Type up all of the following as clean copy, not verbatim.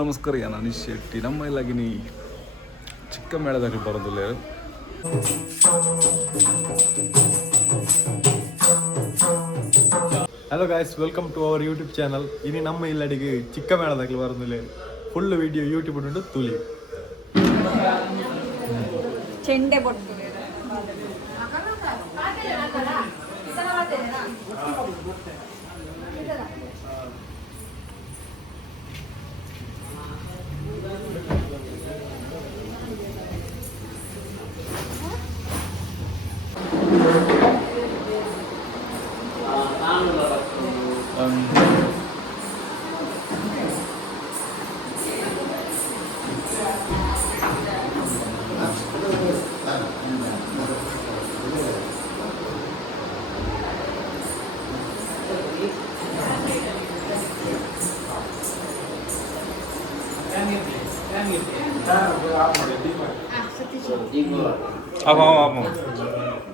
ನಮಸ್ಕಾರ, ನಾನು ಅನೀಶ್ ಶೆಟ್ಟಿ. ನಮ್ಮ ಇಲ್ಲಾಗಿನಿ ಚಿಕ್ಕ ಮೇಳದಾಗಲಿ ಬರೋದಿಲ್ಲ. Hello guys, welcome to our YouTube channel. ಇನ್ನು ನಮ್ಮ ಇಲ್ಲಡಿಗೆ ಚಿಕ್ಕ ಮೇಳದಾಗಲಿ ಬರೋದಿಲ್ಲ. ಫುಲ್ ವಿಡಿಯೋ ಯೂಟ್ಯೂಬ್ ಉಂಟು ತುಲಿ ಚೆಂಡೆ ಬೊಟ್ಟು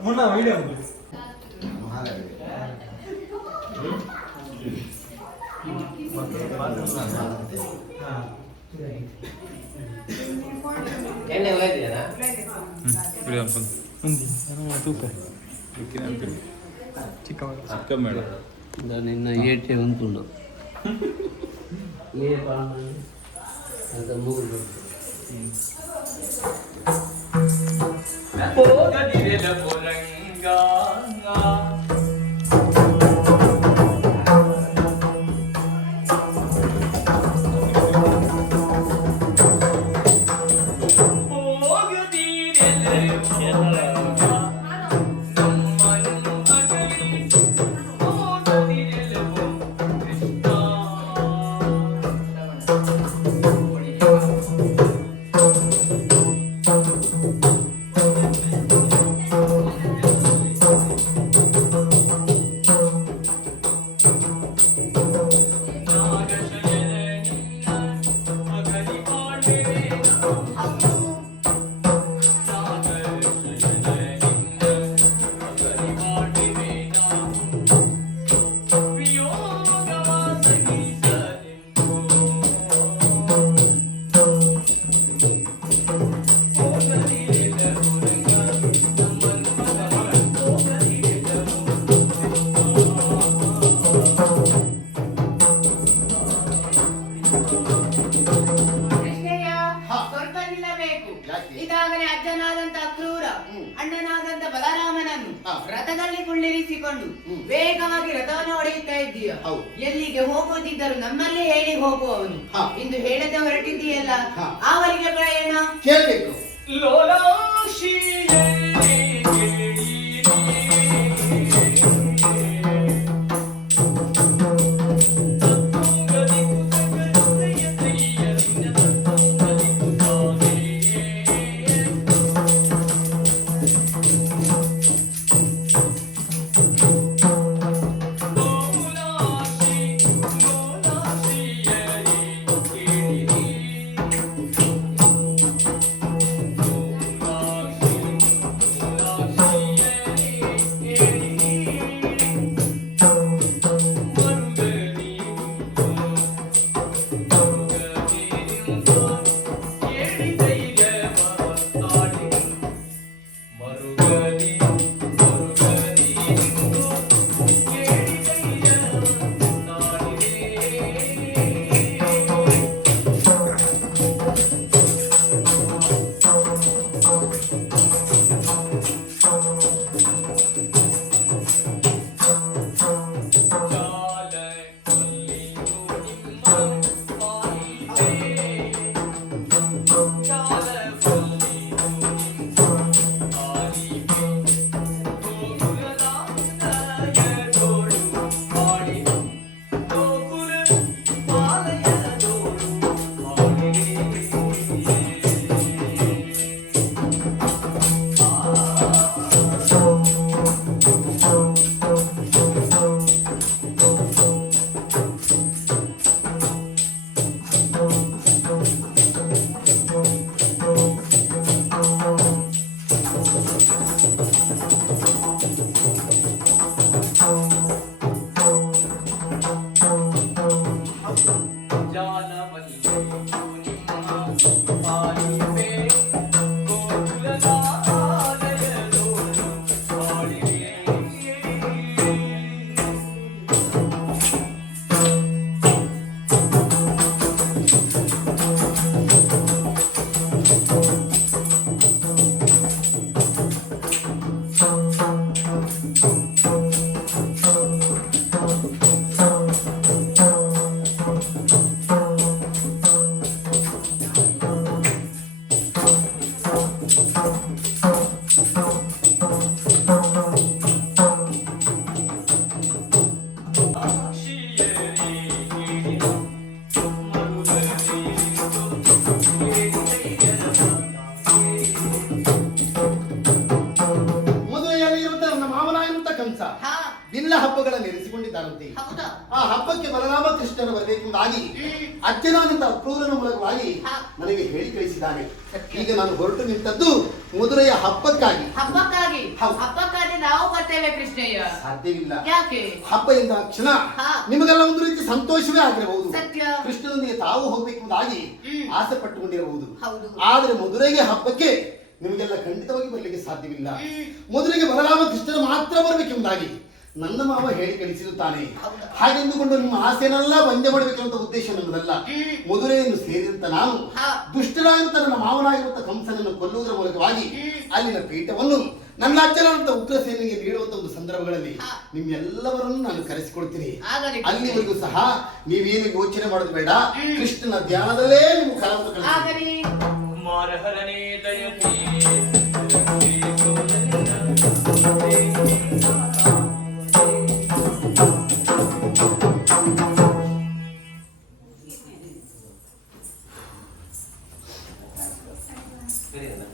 ಮುನ್ನ ವಿಡಿಯೋ ಚಿಕ್ಕ ಮೇಳ ನಿನ್ನ ಏಟೆ ಉಂಟುಂಡು ಅಂತ ಮುಗಿದು ಇದಾಗಲೇ ಅಜ್ಜನಾದಂತ ಕ್ರೂರ ಅಣ್ಣನಾದಂತ ಬಲರಾಮನನ್ನು ರಥದಲ್ಲಿ ಕುಳ್ಳಿರಿಸಿಕೊಂಡು ವೇಗವಾಗಿ ರಥವನ್ನು ಹೊಡೆಯುತ್ತಾ ಇದ್ದೀಯ. ಎಲ್ಲಿಗೆ ಹೋಗುವುದಿದ್ದರು ನಮ್ಮಲ್ಲೇ ಹೇಳಿ ಹೋಗುವವನು. ಇಂದು ಹೇಳದೆ ಹೊರಟಿದ್ದೀಯಲ್ಲ, ಆವರಿಗೆ ಪ್ರಯಾಣ ಕೇಳಬೇಕು. ಮದುವೆಯಲ್ಲಿ ಇರುತ್ತೆ ನನ್ನ ಮಾವನಾಗಿರುತ್ತ ಕಂಸ ಹಾ ಎಲ್ಲ ಹಬ್ಬಗಳನ್ನು ಇರಿಸಿಕೊಂಡಿದ್ದಾರಂತೆ. ಹೌದಾ ಆ ಹಬ್ಬಕ್ಕೆ ಬಲರಾಮ ಕೃಷ್ಣರು ಬರಬೇಕೆಂಬುದಾಗಿ ಅಜ್ಜನಾದಂತ ಅಕ್ರೂರನ ಮೂಲಕವಾಗಿ ನನಗೆ ಹೇಳಿ ಕಳಿಸಿದ್ದಾನೆ. ಈಗ ನಾನು ಹೊರಟು ನಿಂತದ್ದು ಮಧುರೆಯ ಹಬ್ಬಕ್ಕಾಗಿ. ಹಬ್ಬಕ್ಕಾಗಿ ಹೌದು. ಹಬ್ಬಕ್ಕಾಗಿ ನಾವು ಬರ್ತೇವೆ ಕೃಷ್ಣಯ್ಯ. ಸಾಧ್ಯವಿಲ್ಲ. ಯಾಕೆ? ಹಬ್ಬ ಎಂದ ಕ್ಷಣ ಹಾ. ನಿಮಗೆಲ್ಲ ಒಂದು ರೀತಿ ಸಂತೋಷವೇ ಆಗಿರಬಹುದು. ಸತ್ಯ. ಕೃಷ್ಣನೊಂದಿಗೆ ತಾವು ಹೋಗ್ಬೇಕೆಂಬುದಾಗಿ ಆಸೆ ಪಟ್ಟುಕೊಂಡಿರಬಹುದು. ಹೌದು. ಆದ್ರೆ ಮಧುರೆಗೆ ಹಬ್ಬಕ್ಕೆ ನಿಮಗೆಲ್ಲ ಖಂಡಿತವಾಗಿ ಬರಲಿಕ್ಕೆ ಸಾಧ್ಯವಿಲ್ಲ. ಮಧುರೆಗೆ ಬಲರಾಮ ಕೃಷ್ಣರು ಮಾತ್ರ ಬರಬೇಕೆಂಬುದಾಗಿ ನನ್ನ ಮಾವ ಹೇಳಿ ಕಳಿಸಿರುತ್ತಾನೆ. ಹಾಗೆಂದುಕೊಂಡು ನಿಮ್ಮ ಆಸೆನೆಲ್ಲ ಬಂದೆ ಮಾಡಬೇಕೆಂಬ ಉದ್ದೇಶ ನನ್ನದಲ್ಲ. ಮಧುರೆಯನ್ನು ಸೇರಿದಂತ ನಾನು ದುಷ್ಟನಾಗಿರುತ್ತ ನನ್ನ ಮಾವನಾಗಿರುತ್ತ ಕಂಸನನ್ನು ಕೊಲ್ಲುವುದರ ಮೂಲಕವಾಗಿ ಅಲ್ಲಿನ ಪೀಠವನ್ನು ನನ್ನ ಅಜ್ಜನಾದಂತ ಉಗ್ರಸೇನೆಗೆ ನೀಡುವಂತ ಒಂದು ಸಂದರ್ಭಗಳಲ್ಲಿ ನಿಮ್ಮೆಲ್ಲವರನ್ನು ನಾನು ಕರೆಸಿಕೊಳ್ತೀನಿ. ಅಲ್ಲಿವರೆಗೂ ಸಹ ನೀವೇನು ಯೋಚನೆ ಮಾಡೋದು ಬೇಡ. ಕೃಷ್ಣನ ಧ್ಯಾನದಲ್ಲೇ ನೀವು ಕಾಲವನ್ನು ಕಳೆಯಿರಿ. ಸರಿ ಅಲ್ಲ